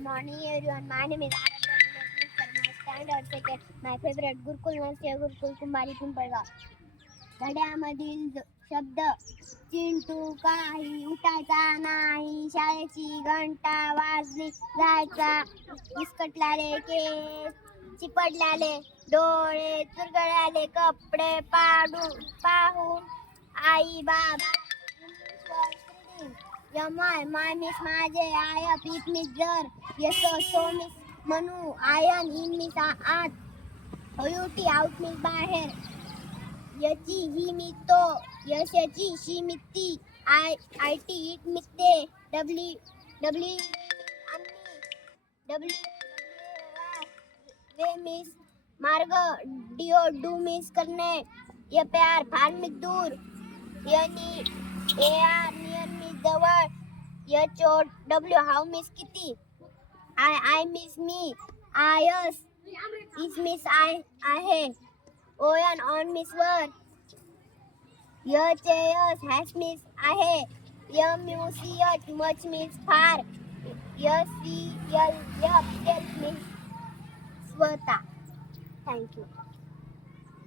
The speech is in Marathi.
Good morning, everyone. My name is Aradhana Sharma, standard second. My favorite Gurukul Nursery Gurukul Kumbari Pimpalgaon. घड्यामधील शब्द चिंटू काही उठायचा नाही, शाळेची घंटा वाजली जायचा, विस्कटलेले केस, चिपडलेले डोळे, चुरगळलेले कपडे पाहून आई बाबा my miss माझे आय पीक मिस जर यस सो मिस म्हणू आयन इन मिस आत हयुटी आउट मिस बाहेर याची ही मी तो यशाची शी मित्ती आय टी इट मित्ते डब्ल्यू डब्ल्यू आम्ही वे मिस मार्ग डिओ डू मिस करणे ये प्यार फार मी दूर यानी ए आर नियर मी जवळ H O W how miss किती आय मिस मी आयस इज मिस आय आहे ओयन ऑन मिस वर यस हॅश मिस आहे यम you C H much miss फार yes C L F miss स्वतः. थँक्यू.